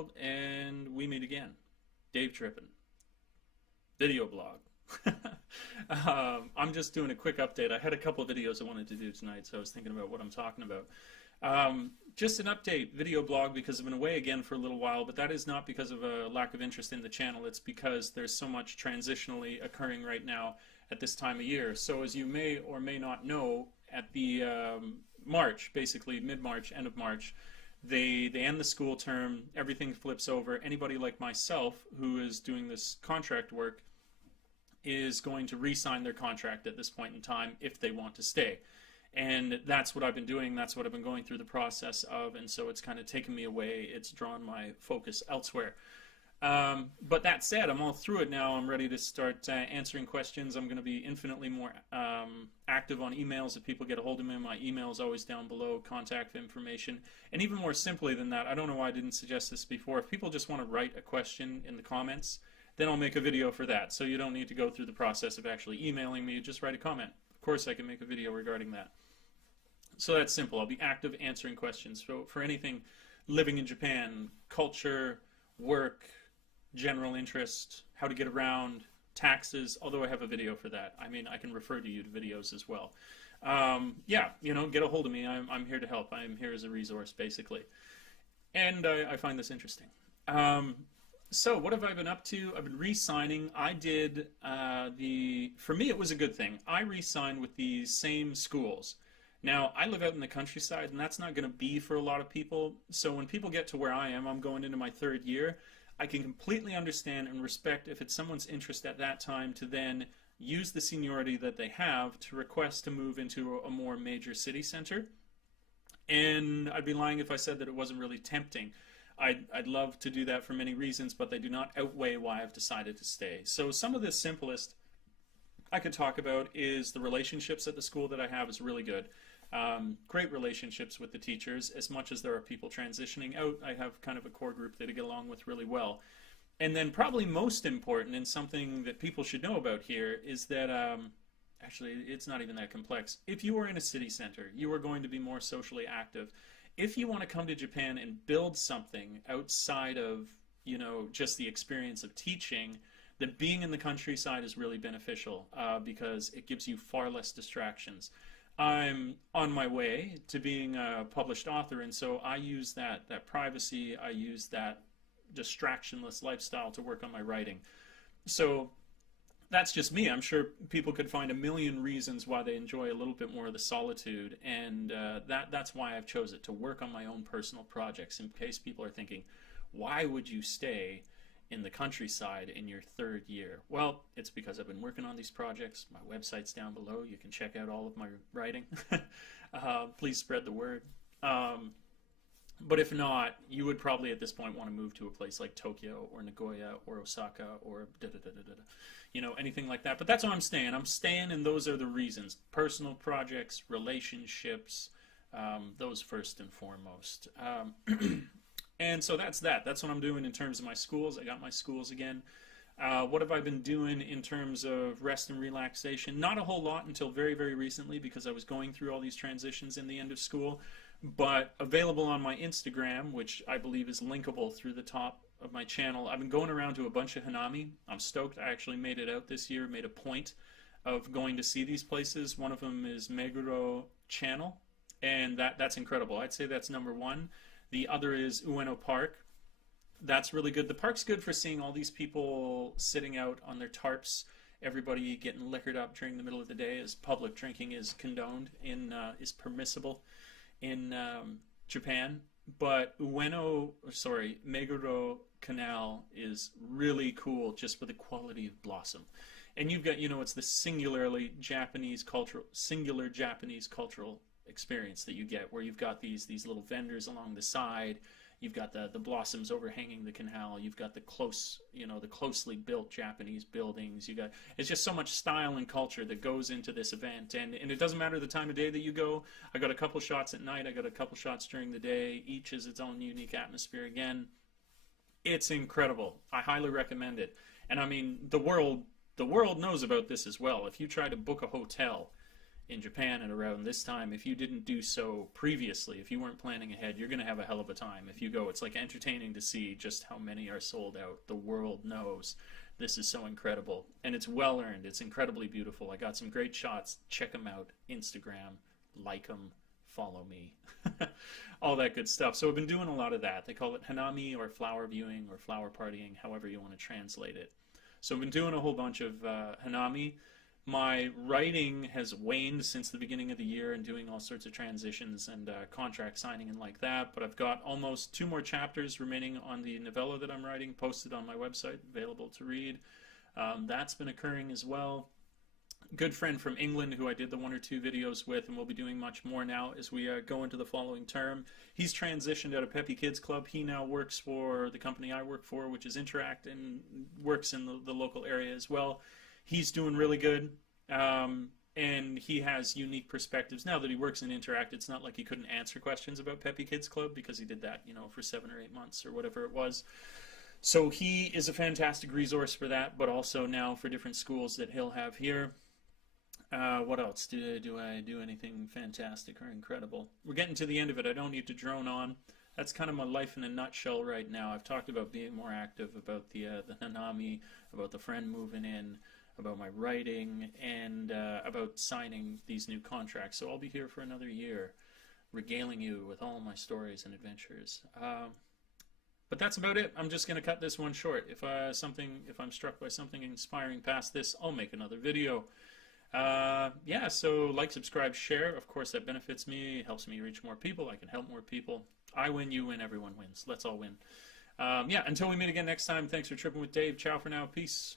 world, and we meet again. Dave Trippin, video blog. I'm just doing a quick update. I had a couple of videos I wanted to do tonight, so I was thinking about what I'm talking about. Just an update, video blog, because I've been away again for a little while, but that is not because of a lack of interest in the channel. It's because there's so much transitionally occurring right now at this time of year. So as you may or may not know, at the March, basically mid-March, end of March, they end the school term, everything flips over. Anybody like myself who is doing this contract work is going to re-sign their contract at this point in time if they want to stay. And that's what I've been doing, that's what I've been going through the process of, and so it's kind of taken me away, it's drawn my focus elsewhere. But that said, I'm all through it now. I'm ready to start answering questions. I'm going to be infinitely more active on emails if people get a hold of me. My email is always down below, contact information. And even more simply than that, I don't know why I didn't suggest this before, if people just want to write a question in the comments, then I'll make a video for that. So you don't need to go through the process of actually emailing me, just write a comment. Of course I can make a video regarding that. So that's simple. I'll be active answering questions. So for anything living in Japan, culture, work, general interest, how to get around, taxes, although I have a video for that. I mean, I can refer you to videos as well. Yeah, you know, get a hold of me. I'm here to help. I'm here as a resource, basically. And I find this interesting. So what have I been up to? I've been re-signing. I did for me it was a good thing. I re-signed with these same schools. Now, I live out in the countryside, and that's not going to be for a lot of people. So when people get to where I am, I'm going into my third year, I can completely understand and respect if it's someone's interest at that time to then use the seniority that they have to request to move into a more major city center. And I'd be lying if I said that it wasn't really tempting. I'd love to do that for many reasons, but they do not outweigh why I've decided to stay. So some of the simplest I could talk about is the relationships at the school that I have is really good. Great relationships with the teachers. As much as there are people transitioning out, I have kind of a core group that I get along with really well. And then probably most important, and something that people should know about here, is that actually it's not even that complex. If you are in a city center, you are going to be more socially active. If you want to come to Japan and build something outside of, you know, just the experience of teaching, that being in the countryside is really beneficial because it gives you far less distractions. I'm on my way to being a published author, and so I use that privacy, I use that distractionless lifestyle to work on my writing. So that's just me. I'm sure people could find a million reasons why they enjoy a little bit more of the solitude, and that's why I've chosen it, to work on my own personal projects. In case people are thinking, why would you stay in the countryside in your third year? Well, it's because I've been working on these projects. My website's down below. You can check out all of my writing. Please spread the word. But if not, you would probably at this point want to move to a place like Tokyo or Nagoya or Osaka or you know, anything like that. But that's where I'm staying. I'm staying, and those are the reasons. Personal projects, relationships, those first and foremost. And so that's that. That's what I'm doing in terms of my schools. I got my schools again. What have I been doing in terms of rest and relaxation? Not a whole lot until very, very recently, because I was going through all these transitions in the end of school. But available on my Instagram, which I believe is linkable through the top of my channel. I've been going around to a bunch of hanami. I'm stoked. I actually made it out this year, made a point of going to see these places. One of them is Meguro Channel, and that's incredible. I'd say that's number one. The other is Ueno Park. That's really good. The park's good for seeing all these people sitting out on their tarps, everybody getting liquored up during the middle of the day, as public drinking is condoned is permissible in Japan. But Meguro Canal is really cool just for the quality of blossom. And you've got, you know, it's the singular Japanese cultural experience that you get, where you've got these little vendors along the side, you've got the blossoms overhanging the canal, you've got the closely built Japanese buildings, it's just so much style and culture that goes into this event, and it doesn't matter the time of day that you go. I got a couple shots at night, I got a couple shots during the day, each is its own unique atmosphere. Again, it's incredible. I highly recommend it. And I mean, the world knows about this as well. If you try to book a hotel in Japan at around this time, if you didn't do so previously, if you weren't planning ahead, you're going to have a hell of a time. If you go, it's like entertaining to see just how many are sold out. The world knows this is so incredible, and it's well earned. It's incredibly beautiful. I got some great shots. Check them out. Instagram, like them, follow me, all that good stuff. So I've been doing a lot of that. They call it hanami or flower viewing or flower partying, however you want to translate it. So I've been doing a whole bunch of hanami. My writing has waned since the beginning of the year and doing all sorts of transitions and contract signing and like that, but I've got almost 2 more chapters remaining on the novella that I'm writing, posted on my website, available to read. That's been occurring as well. Good friend from England who I did the 1 or 2 videos with, and we'll be doing much more now as we go into the following term. He's transitioned out of Peppy Kids Club. He now works for the company I work for, which is Interact, and works in the local area as well. He's doing really good, and he has unique perspectives. Now that he works in Interact, it's not like he couldn't answer questions about Peppy Kids Club, because he did that, you know, for 7 or 8 months or whatever it was. So he is a fantastic resource for that, but also now for different schools that he'll have here. What else? Do I do anything fantastic or incredible? We're getting to the end of it. I don't need to drone on. That's kind of my life in a nutshell right now. I've talked about being more active, about the hanami, about the friend moving in, about my writing, and about signing these new contracts. So I'll be here for another year, regaling you with all my stories and adventures. But that's about it. I'm just going to cut this one short. If I'm struck by something inspiring past this, I'll make another video. Yeah, so like, subscribe, share. Of course, that benefits me, helps me reach more people. I can help more people. I win, you win, everyone wins. Let's all win. Yeah, until we meet again next time, thanks for tripping with Dave. Ciao for now. Peace.